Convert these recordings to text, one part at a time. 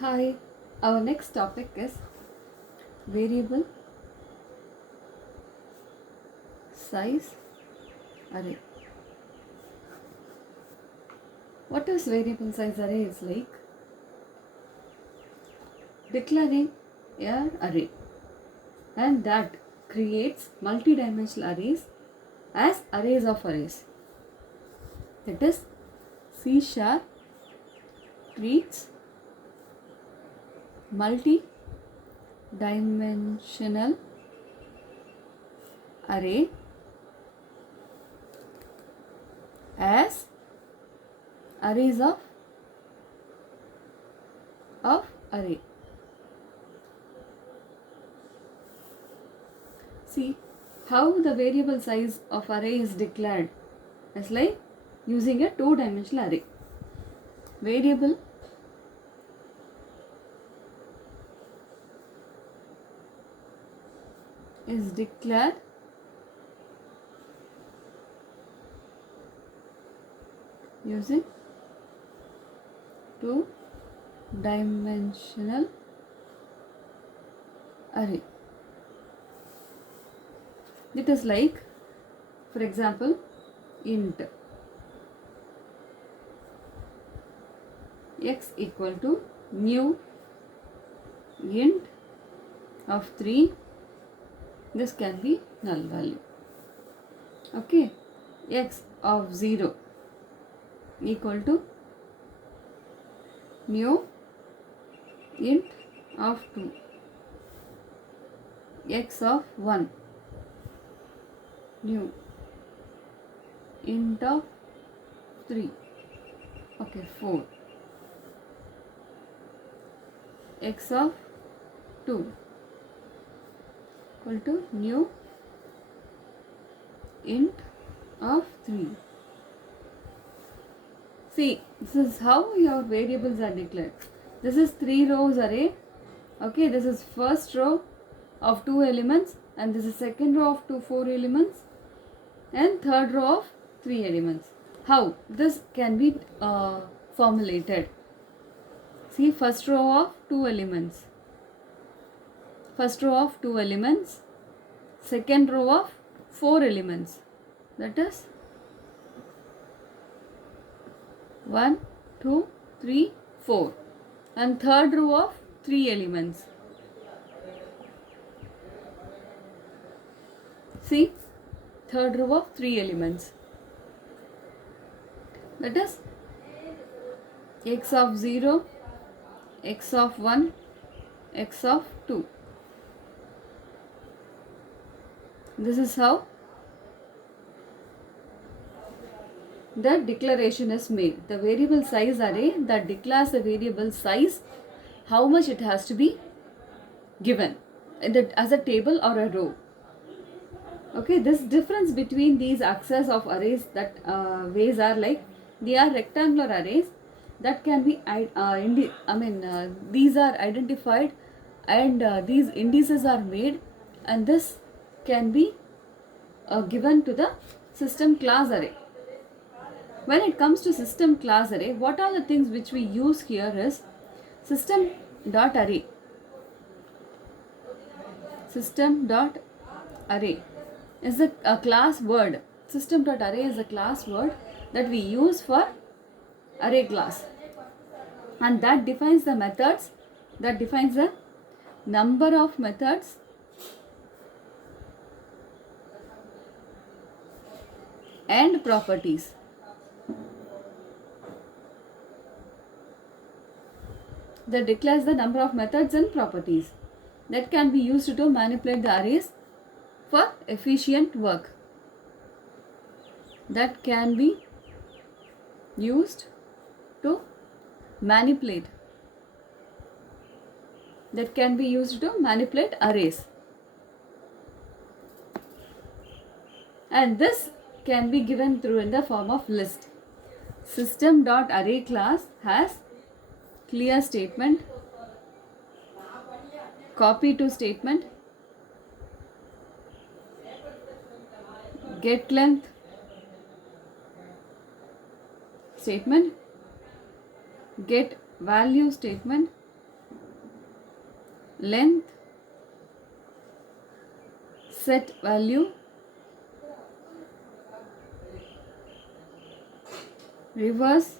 Hi, our next topic is variable size array. What is variable size array is like declaring an array and that creates multi-dimensional arrays as arrays of arrays. That is C# treats multi-dimensional array as arrays of array. See how the variable size of array is declared as like using a two-dimensional array. Variable is declared using two-dimensional array. It is like, for example, int x equal to new int of 3. This can be null value. Okay, x of 0 equal to new int of 2, x of 1 new int of 3, okay, 4, x of 2 equal to new int of 3. See, this is how your variables are declared. This is 3 rows array. Okay, this is first row of 2 elements and this is second row of 4 elements and third row of 3 elements. How this can be formulated? See, first row of 2 elements. First row of 2 elements. Second row of 4 elements. That is 1, 2, 3, 4. And third row of 3 elements. See, third row of 3 elements. That is x of 0, x of 1, x of 2. This is how the declaration is made. The variable size array that declares the variable size, how much it has to be given as a table or a row. Okay, this difference between these axes of arrays that ways are like they are rectangular arrays that can be these are identified and these indices are made, and this can be given to the system class array. When it comes to system class array, what are the things which we use here is system dot array. System dot array is a class word. System dot array is a class word that we use for array class, and that defines the methods, that defines the number of methods and properties. That declares the number of methods and properties that can be used to manipulate the arrays for efficient work. That can be used to manipulate. That can be used to manipulate arrays. And this can be given through in the form of list. System dot array class has clear statement, copy to statement, get length statement, get value statement, length, set value, reverse,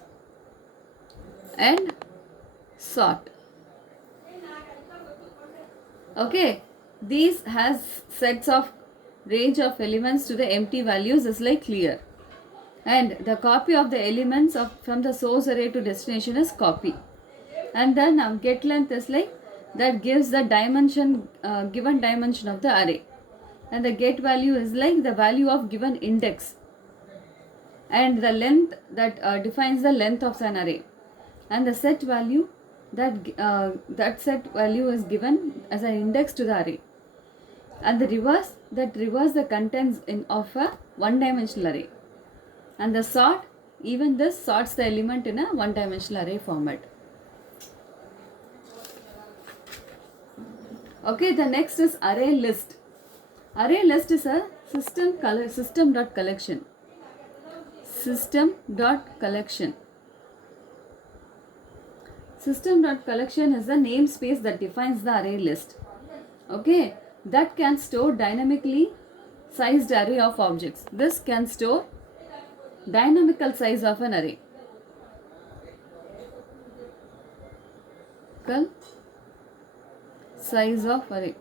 and sort. Okay, these has sets of range of elements to the empty values is like clear, and the copy of the elements of from the source array to destination is copy, and then get length is like that gives the dimension given dimension of the array, and the get value is like the value of given index, and the length that defines the length of an array, and the set value that set value is given as an index to the array, and the reverse that reverse the contents of a one dimensional array, and the sort, even this sorts the element in a one dimensional array format. Okay, the next is array list. Array list is a system.collection. System.collection. System.collection is the namespace that defines the array list. Okay, that can store dynamically sized array of objects. This can store dynamical size of an array. Size of array.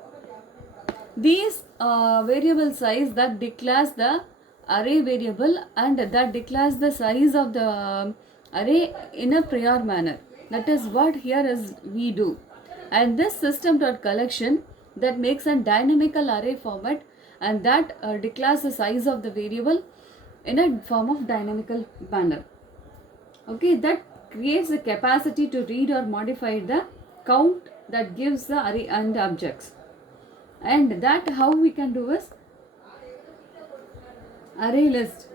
These variable size that declares the array variable and that declares the size of the array in a prior manner. That is what here is we do. And this system.collection that makes a dynamical array format, and that declares the size of the variable in a form of dynamical manner. Okay, that creates the capacity to read or modify the count that gives the array and the objects. And that how we can do is array list.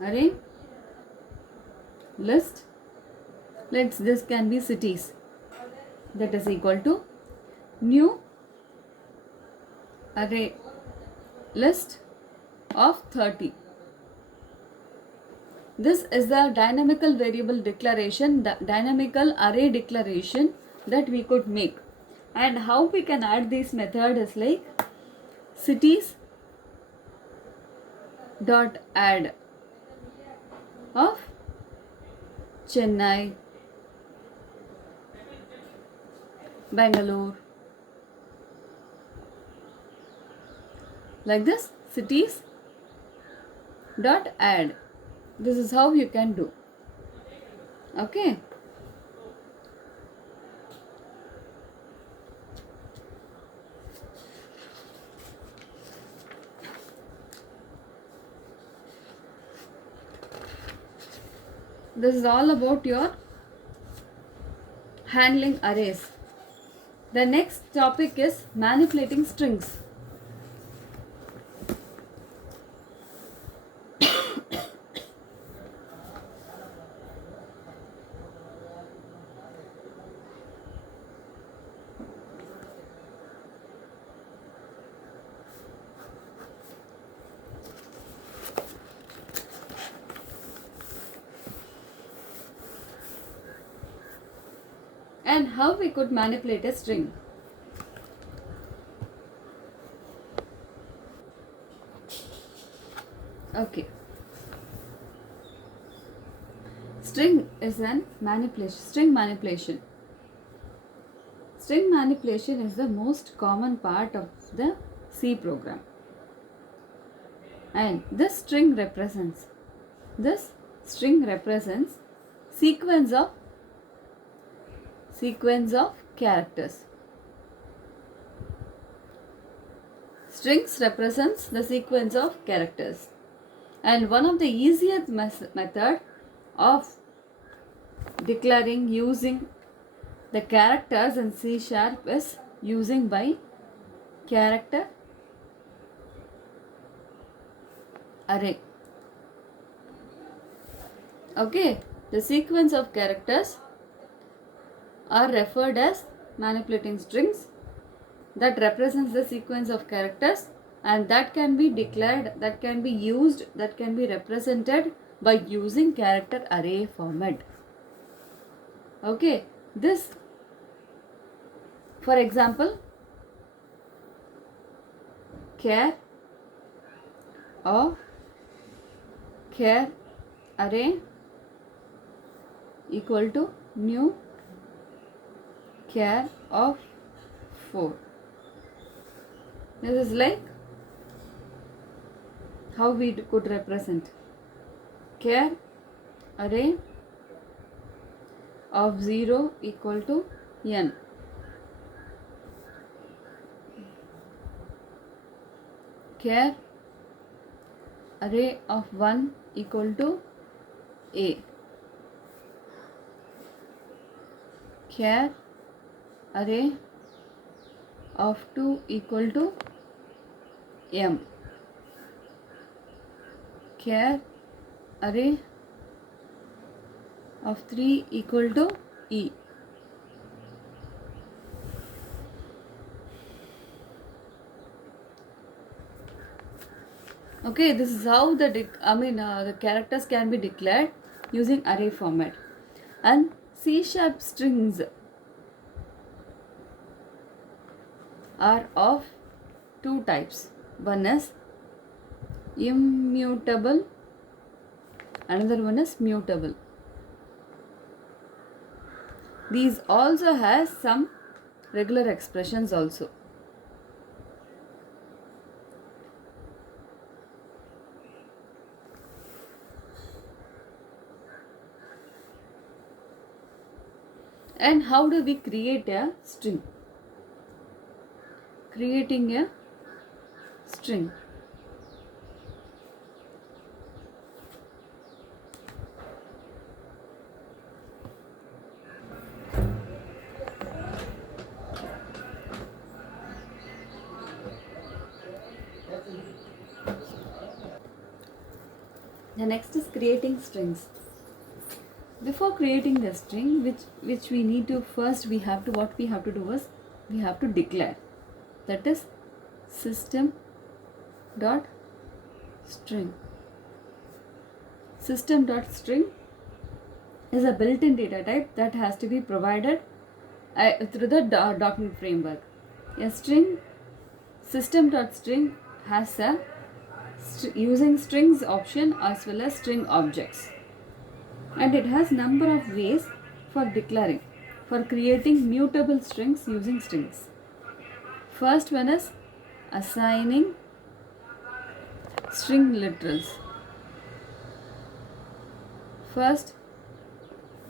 Array list. This can be cities. That is equal to new array list of 30. This is the dynamical variable declaration, the dynamical array declaration that we could make. And how we can add this method is like cities dot add of Chennai, Bangalore, like this, cities dot add. This is how you can do. Okay. This is all about your handling arrays. The next topic is manipulating strings. And how we could manipulate a string. Okay. String is an manipulation. String manipulation. String manipulation is the most common part of the C program. And this string represents sequence of characters. Strings represents the sequence of characters. And one of the easiest method of declaring using the characters in C# is using by character array. Okay, the sequence of characters are referred as manipulating strings that represents the sequence of characters, and that can be declared, that can be used, that can be represented by using character array format. Okay, This, for example, char of char array equal to new char of 4. This is like how we could represent char array of 0 equal to n. Char array of 1 equal to a. Char array of 2 equal to m. Char array of 3 equal to e. Okay, this is how the characters can be declared using array format. And C# strings are of two types. One is immutable, another one is mutable. These also has some regular expressions also. And how do we create a string? Creating a string. The next is creating strings. Before creating the string, which we need to first, what we have to do is we have to declare. That is system dot string. System dot string is a built-in data type that has to be provided through the .NET framework. A string, system dot string has a using strings option as well as string objects, and it has number of ways for declaring, for creating mutable strings using strings. First one is assigning string literals. First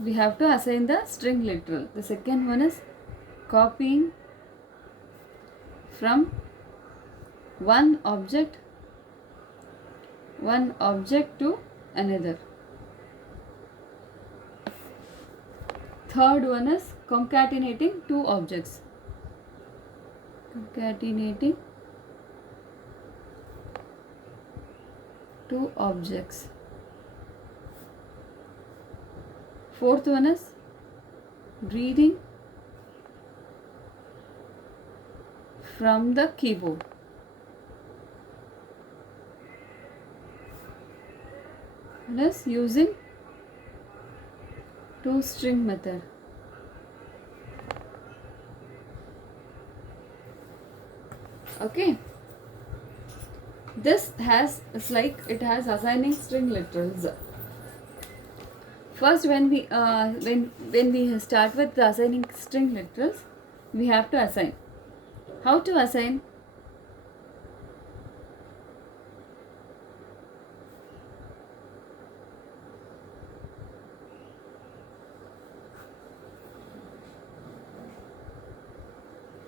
we have to assign the string literal. The second one is copying from one object to another. Third one is concatenating two objects. Concatenating two objects. Fourth one is reading from the keyboard. One is using toString method. Okay, this has, it's like it has assigning string literals. First, when we start with the assigning string literals, we have to assign. How to assign?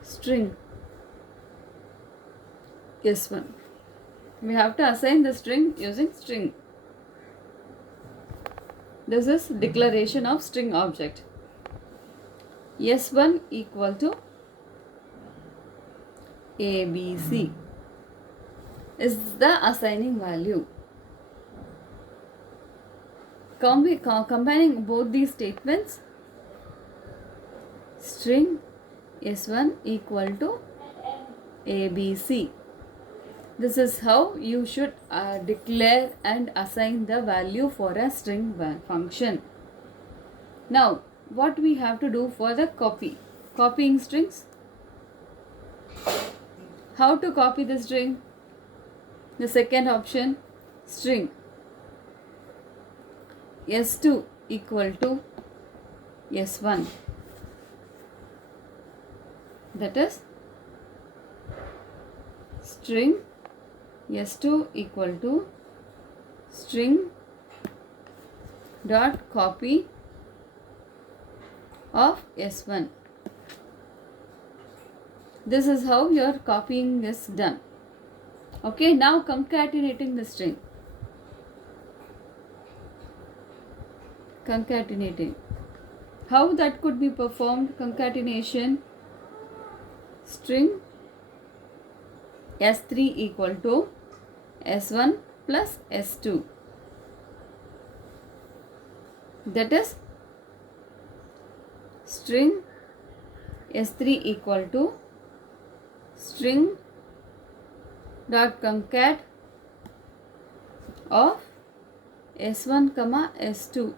String S1. We have to assign the string using string. This is declaration of string object. S1 equal to ABC is the assigning value. Combining both these statements, string S1 equal to ABC. This is how you should declare and assign the value for a string function. Now, what we have to do for the copying strings? How to copy the string? The second option, string s2 equal to s1, that is string s2 equal to string dot copy of s1. This is how your copying is done. Okay, now concatenating the string. Concatenating. How that could be performed? Concatenation string s3 equal to s1 plus s2. That is string s3 equal to string dot concat of s1 comma s2.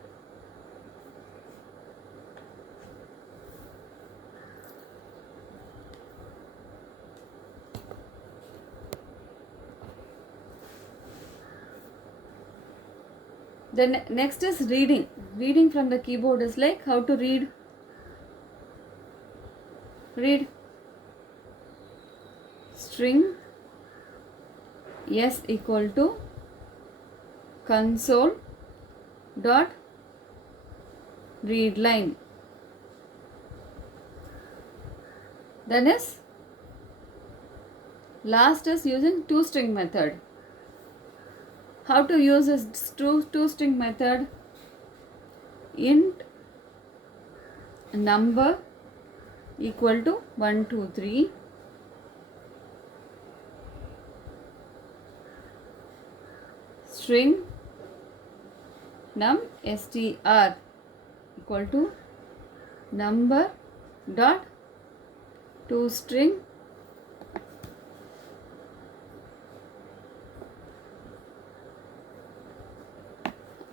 Then next is reading. Reading from the keyboard is like how to read. Read string s equal to console dot read line. Then is last is using toString method. How to use this toString method? Int number equal to 1 2 3, string num str equal to number dot toString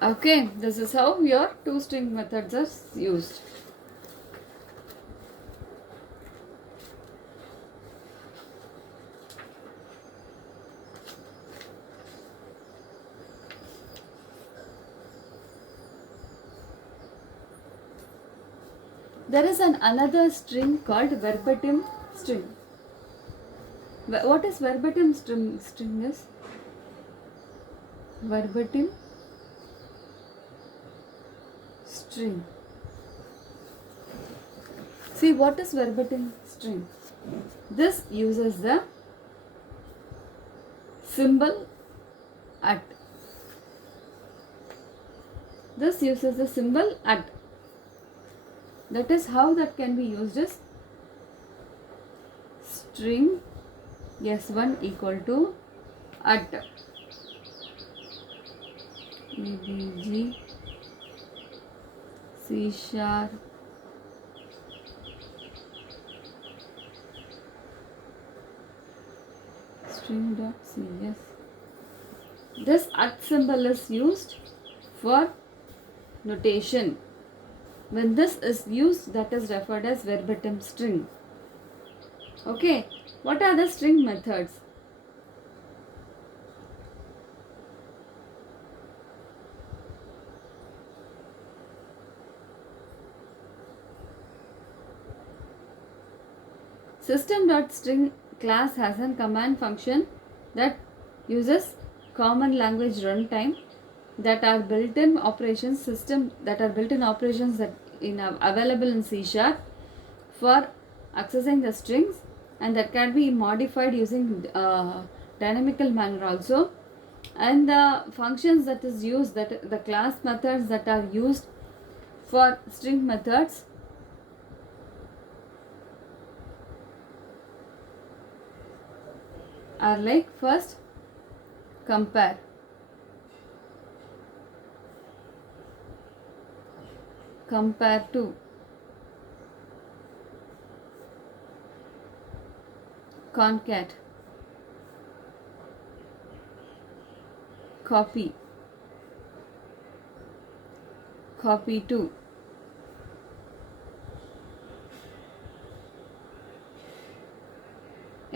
Okay, this is how your toString methods are used. There is another string called verbatim string. What is verbatim string is? Verbatim string. See, what is verbatim string? This uses the symbol at. This uses the symbol at. That is how that can be used as string s1 equal to at ebg C# string.cs. This at symbol is used for notation. When this is used, that is referred as verbatim string. Okay, what are the string methods? System.string class has a command function that uses common language runtime that are built-in operations that available in C# for accessing the strings, and that can be modified using dynamical manner also. And the functions that is used, that the class methods that are used for string methods are like, first, compare. Compare to. Concat. Copy. Copy to.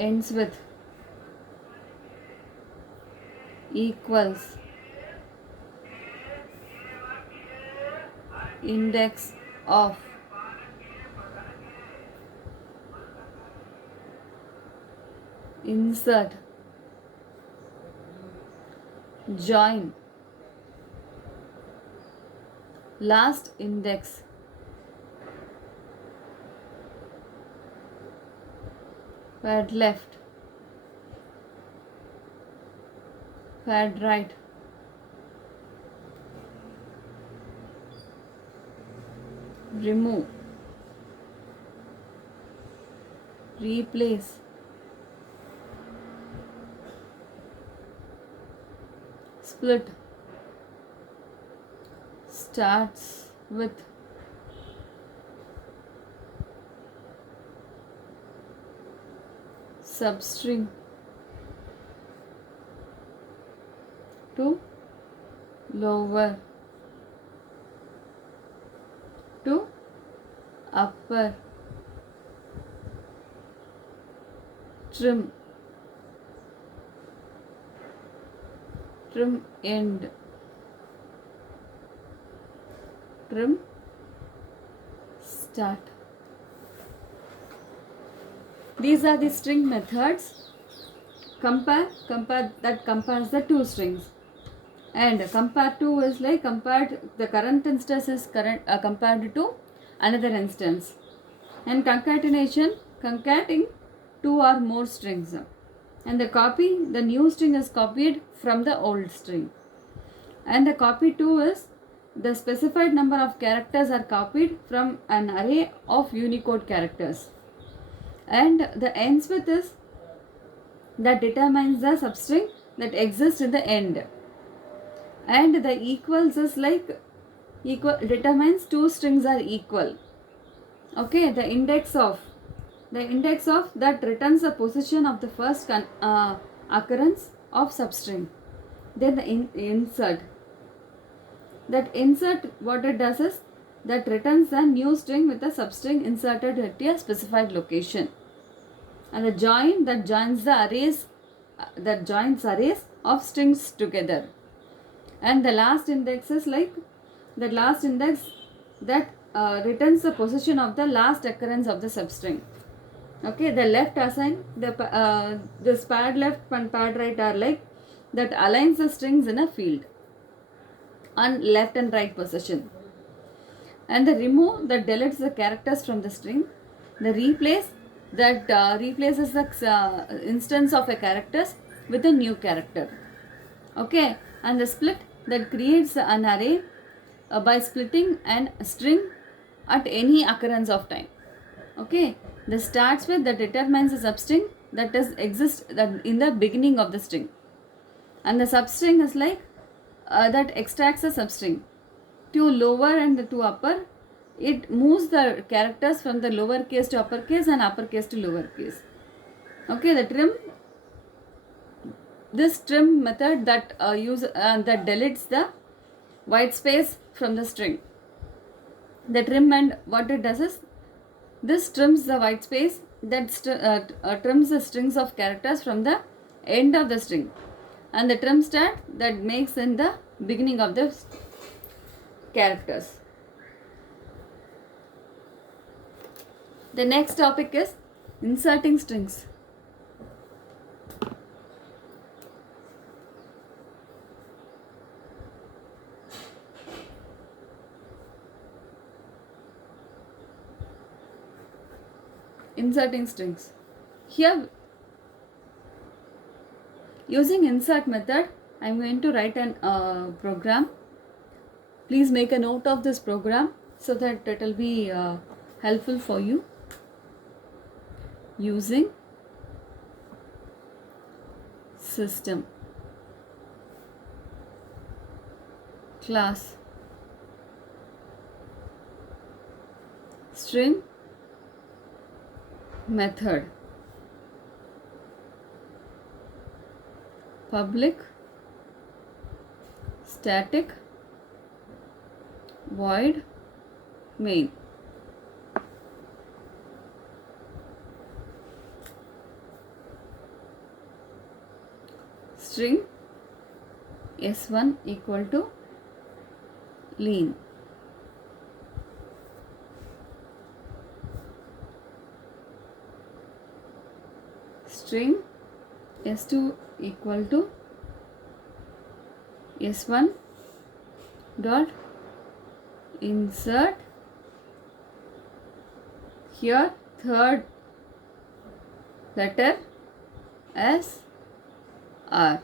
ends with equals index of insert join last index pad left pad right remove replace split starts with substring to lower to upper trim end trim start. These are the string methods. Compare that compares the two strings, and compare to is like compared the current instance is compared to another instance, and concatenation concatenating two or more strings, and the new string is copied from the old string, and the copy to is the specified number of characters are copied from an array of Unicode characters, and the ends with is that determines the substring that exists in the end, and the equals is like equal determines two strings are equal. Okay, the index of that returns the position of the first occurrence of substring. Then the insert, that insert what it does is that returns the new string with the substring inserted at a specified location, and the join that joins the arrays of strings together, and the last index is like the last index that returns the position of the last occurrence of the substring. Okay, the left assign this pad left and pad right are like that aligns the strings in a field on left and right position, and the remove that deletes the characters from the string, the replace that replaces the instance of a characters with a new character. Okay, and the split that creates an array by splitting an string at any occurrence of time. Okay, this starts with that determines the substring that exists in the beginning of the string, and the substring is like that extracts a substring to lower and to upper. It moves the characters from the lower case to uppercase and uppercase to lower case. Okay, this trim method that that deletes the white space from the string. The trim, and what it does is this trims the white space that trims the strings of characters from the end of the string, and the trim start that makes in the beginning of the characters. The next topic is inserting strings. Inserting strings. Here, using insert method, I am going to write an program. Please make a note of this program so that it will be helpful for you. Using system class string method public static void main. string s1 equal to leen. String s2 equal to s1 dot insert here third letter as r.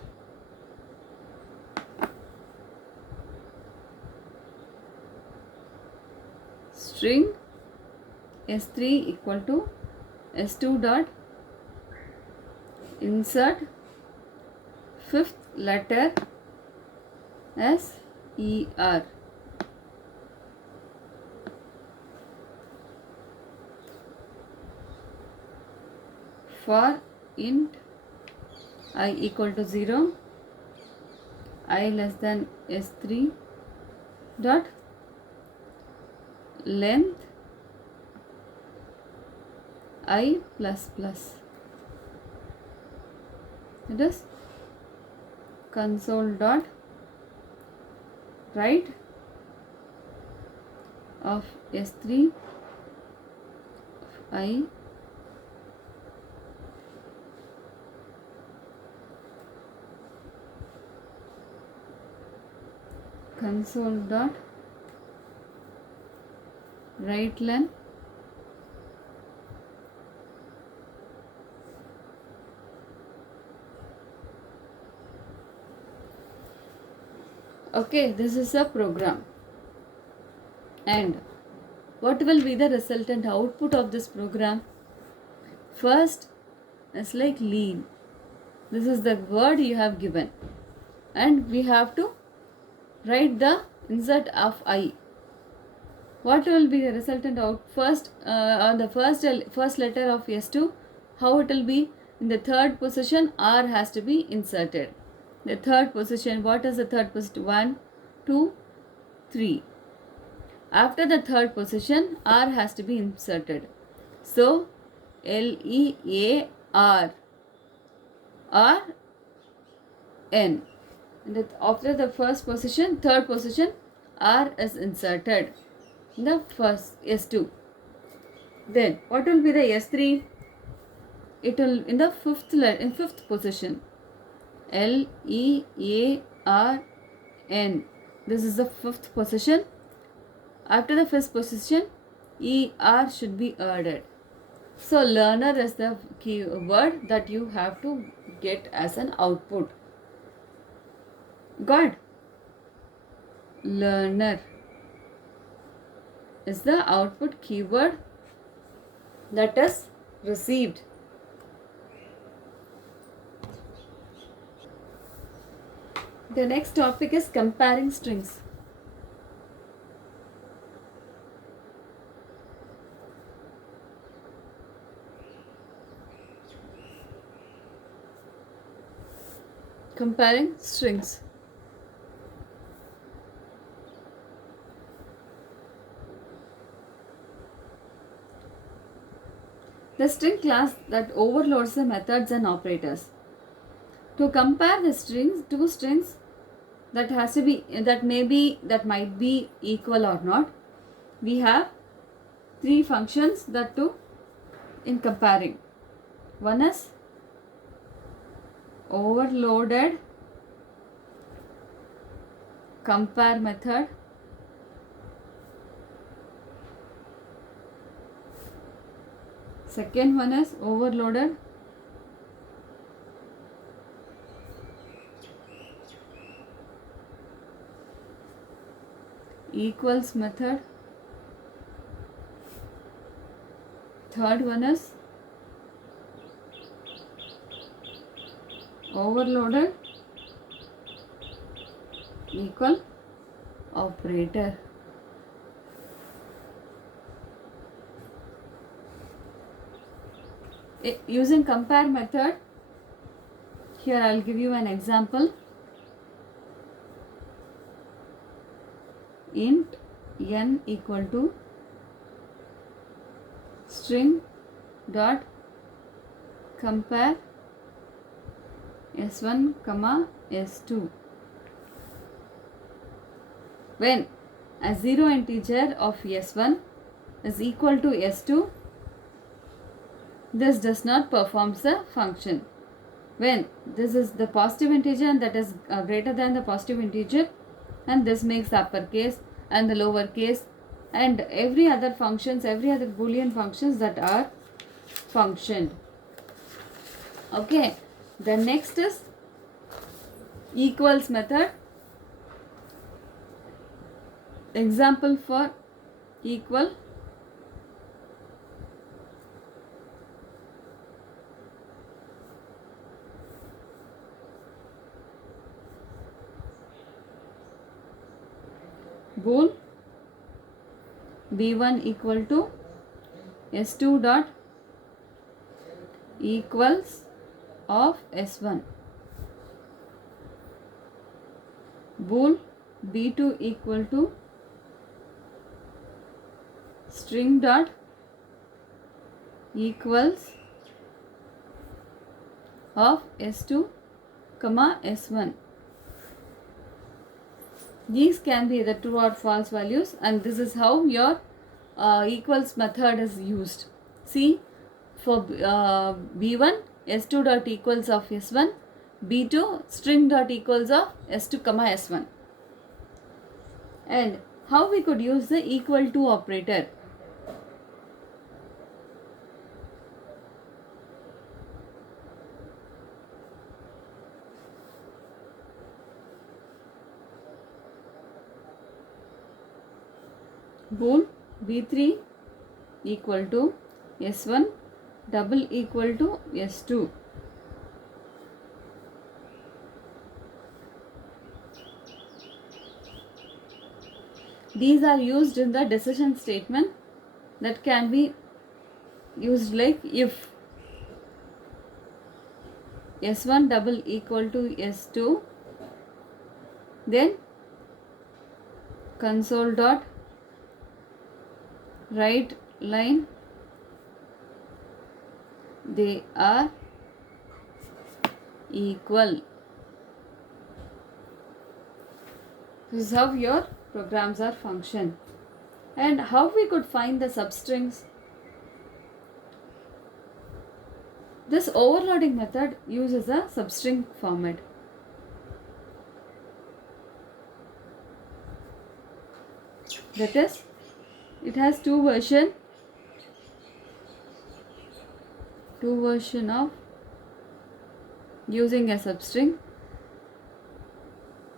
String s3 equal to s2 dot insert fifth letter as er. For int I equal to 0, I less than s3 dot length I plus plus. It is console dot write of s3 I console dot write len okay, this is a program, and what will be the resultant output of this program? First is like leen. This is the word you have given, and we have to write the insert of I. What will be the resultant out? First, on the first letter of S2, how it will be? In the third position, R has to be inserted. The third position, what is the third position? 1, 2, 3. After the third position, R has to be inserted. So, LEAR or N. And after the first position, third position, R is inserted in the first S2. Then what will be the S3? It will in the fifth position. LEARN. This is the fifth position. After the fifth position, ER should be added. So learner is the key word that you have to get as an output. Got? Learner is the output keyword that is received. The next topic is comparing strings. Comparing strings. The string class that overloads the methods and operators. To compare the strings, two strings that might be equal or not, we have three functions that do in comparing. One is overloaded compare method. Second one is overloaded equals method. Third one is overloaded equal operator. Using compare method, here I'll give you an example. Int n equal to string dot compare S1 comma S2. When a zero integer of S1 is equal to S2, this does not perform the function. When this is the positive integer and that is greater than the positive integer, and this makes the uppercase and the lowercase and every other functions, every other boolean functions that are functioned. Okay, the next is equals method. Example for equal: bool b1 equal to s2 dot equals of s1, bool b2 equal to string dot equals of s2 comma s1. These can be the true or false values, and this is how your equals method is used. See, for b1 s2 dot equals of s1, b2 string dot equals of s2 comma s1. And how we could use the equal to operator. Bool b3 equal to s1 double equal to s2. These are used in the decision statement that can be used like if s1 double equal to s2, then console dot write line they are equal. This is how your programs are function. And how we could find the substrings. This overloading method uses a substring format. That is, it has two version of using a substring.